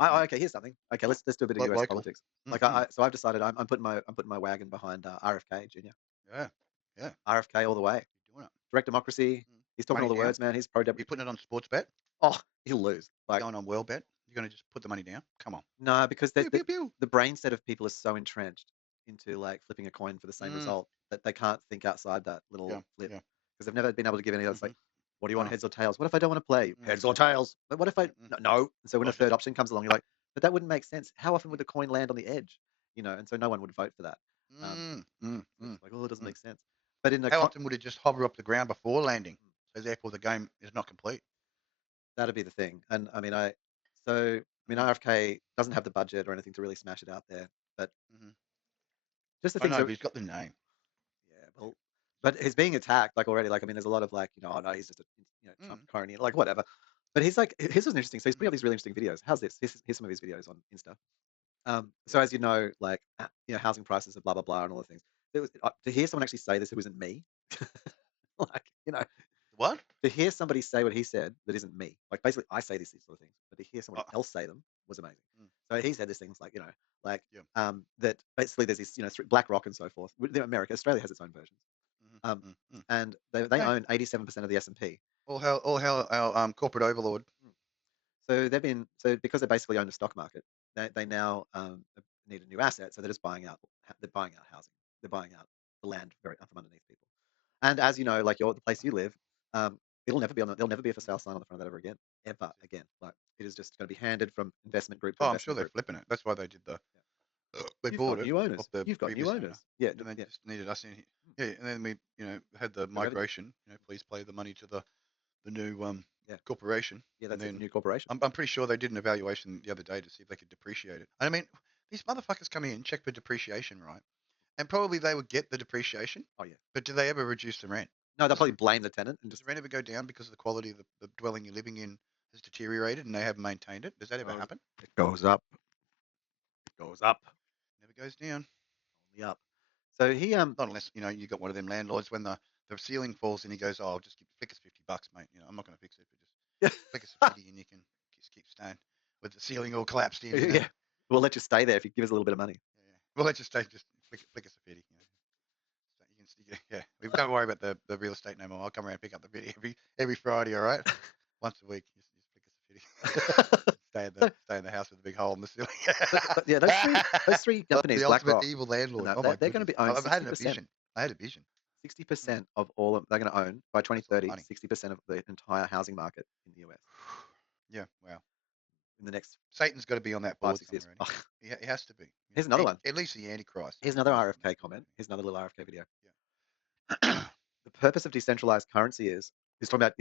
Okay, here's something. Okay, let's do a bit of US Local. politics. Like Mm-mm. so I've decided I'm putting my wagon behind RFK Jr. Yeah. Yeah. RFK all the way. You're doing it. Direct democracy. Mm. He's talking all Money the down. words, man. He's pro. You're putting it on sports bet. Oh, he'll lose. You're Like going on world bet. You're going to just put the money down. Come on. no, because Pew pew pew. the brain set of people is so entrenched into like flipping a coin for the same Mm. result that they can't think outside that little Yeah. flip Yeah. because they've never been able to give any other. It's Mm-hmm. like, what do you want, No. heads or tails? What if I don't want to play Mm. heads or tails? But what if I Mm-mm. no? No. And so when a Dodge it. third option comes along, you're like, but that wouldn't make sense. How often would the coin land on the edge? And so no one would vote for that. Mm. Mm. It's Mm. like, oh, it doesn't Mm. make sense. But in the How often would it just hover up the ground before landing? So therefore the game is not complete. that'd be the thing. And so I mean, Mm. RFK doesn't have the budget or anything to really smash it out there. But Mm-hmm. just the I things know, that but he's got the name. yeah, well, but he's being attacked like already. Like I mean, there's a lot of like oh no, he's just a Trump Mm. crony, like whatever. But he's like his was interesting. So he's putting Mm. up these really interesting videos. How's this? Here's some of his videos on Insta. Yeah. So as you know, like housing prices and blah blah blah and all the things. To hear someone actually say this who isn't me, like What? to hear somebody say what he said that isn't me. Like basically, I say these sort of things, but to hear Uh, somebody else say them was amazing. mm. So he said these things like like Yeah. that basically there's this Black Rock and so forth. America, Australia has its own versions, Mhm, um, mm, mm. and they Hey, own 87% of the S&P. all hell, our corporate overlord. So because they basically own the stock market, they now need a new asset. So they're buying out housing. They're buying out the land from underneath people. And as you know, like the place you live, it'll never be there'll never be a for sale sign on the front of that ever again, ever again. Like it is just going to be handed from investment group to Oh, I'm sure investment they're group. flipping it. That's why they did the Yeah. they You've bought got it new off owners. the You've got new previous owner, owners. Yeah, and then yeah. just needed us in. Yeah, and then we, had the Took everything. migration. Please pay the money to the new Yeah, corporation, yeah. and That's it. The then new corporation. I'm pretty sure they did an evaluation the other day to see if they could depreciate it. And I mean, these motherfuckers come in, check for depreciation, right? And probably they would get the depreciation, Oh yeah. but do they ever reduce the rent? No, they'll Does probably blame the tenant and Does just the rent ever go down because of the quality of the dwelling you're living in has deteriorated and they haven't maintained it? Does that ever goes. happen? It goes up. It goes up. Never goes down. Only up. So he Not unless you got one of them landlords when the ceiling falls and he goes, "Oh, just flick us $50, mate. I'm not going to fix it, but just flick us a 50 and you can just keep staying with the ceiling all collapsed in. yeah. We'll let you stay there if you give us a little bit of money. Yeah, yeah. Well, let's just stay. Just flick us a 50. So yeah. We don't worry about the real estate no more. I'll come around and pick up the 50 every Friday. All right, once a week. Just flick us a 50. So, Stay in the house with a big hole in the ceiling. yeah, those three companies, The ultimate BlackRock evil and landlord. that Oh my they're going to goodness. be owned I've had sixty a percent. vision. I had a vision. Sixty Mm, percent of all they're going to own by that's a lot of 2030. money. 60% of the entire housing market in the US Yeah. Wow. in the next Satan's got to be on that five board 6 years. somewhere. He has to be. Here's another one. At least the Antichrist. Here's He's another got to be on RFK that board. comment. Here's another little RFK video. Yeah. The purpose of decentralized currency is he's talking about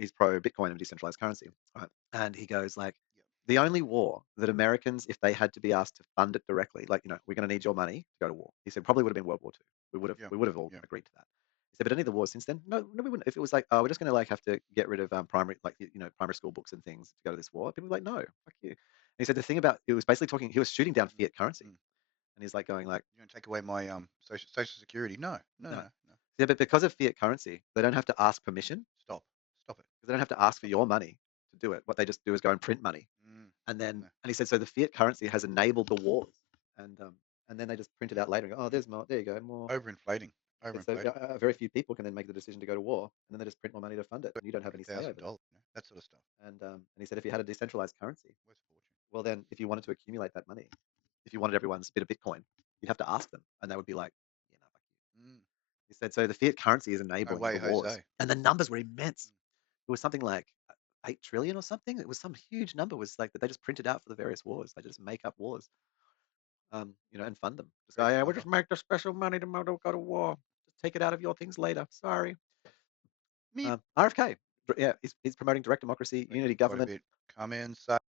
he's pro Bitcoin and decentralized currency, right? And he goes like Yeah. the only war that Americans, if they had to be asked to fund it directly, like we're going to need your money to go to war. He said probably would have been World War II. Yeah. We would have all Yeah. agreed to that. He said, but any of the wars since then, no, we wouldn't. If it was like, oh, we're just going to like have to get rid of primary primary school books and things to go to this war, people were like, no, fuck you. And he said the thing about it was basically talking. He was shooting down Mm, fiat currency, mm. and he's like going like, You're going to take away my social security? No. No. no, No. No. yeah, but because of fiat currency, they don't have to ask permission Stop. Stop it. because they don't have to ask for Stop it. your money to do it. What they just do is go and print money, Mm. and No. he said so the fiat currency has enabled the wars, and then they just print it out later and go, oh, there's more, there you go, more. Overinflating. He said so Overinflating. very few people can then make the decision to go to war, and then they just print more money to fund it, and you don't have any say over that. $100,000. That sort of stuff. And he said if you had a decentralized currency, Worth a fortune. well then if you wanted to accumulate that money, if you wanted everyone's bit of Bitcoin, you'd have to ask them, and they would be like, yeah, no, fuck you. Mm. He said so the fiat currency is No enabling way, the wars, Jose. and the numbers were immense. Mm. It was something like 8 trillion or something. It was some huge number. Was like that they just printed out for the various wars. They just make up wars, and fund them. Just go, Crazy yeah, we'll number. just make the special money to go to war. Just take it out of your things later. Sorry. Meep. RFK, yeah, he's promoting direct democracy, Like unity quite a government. bit. Come inside.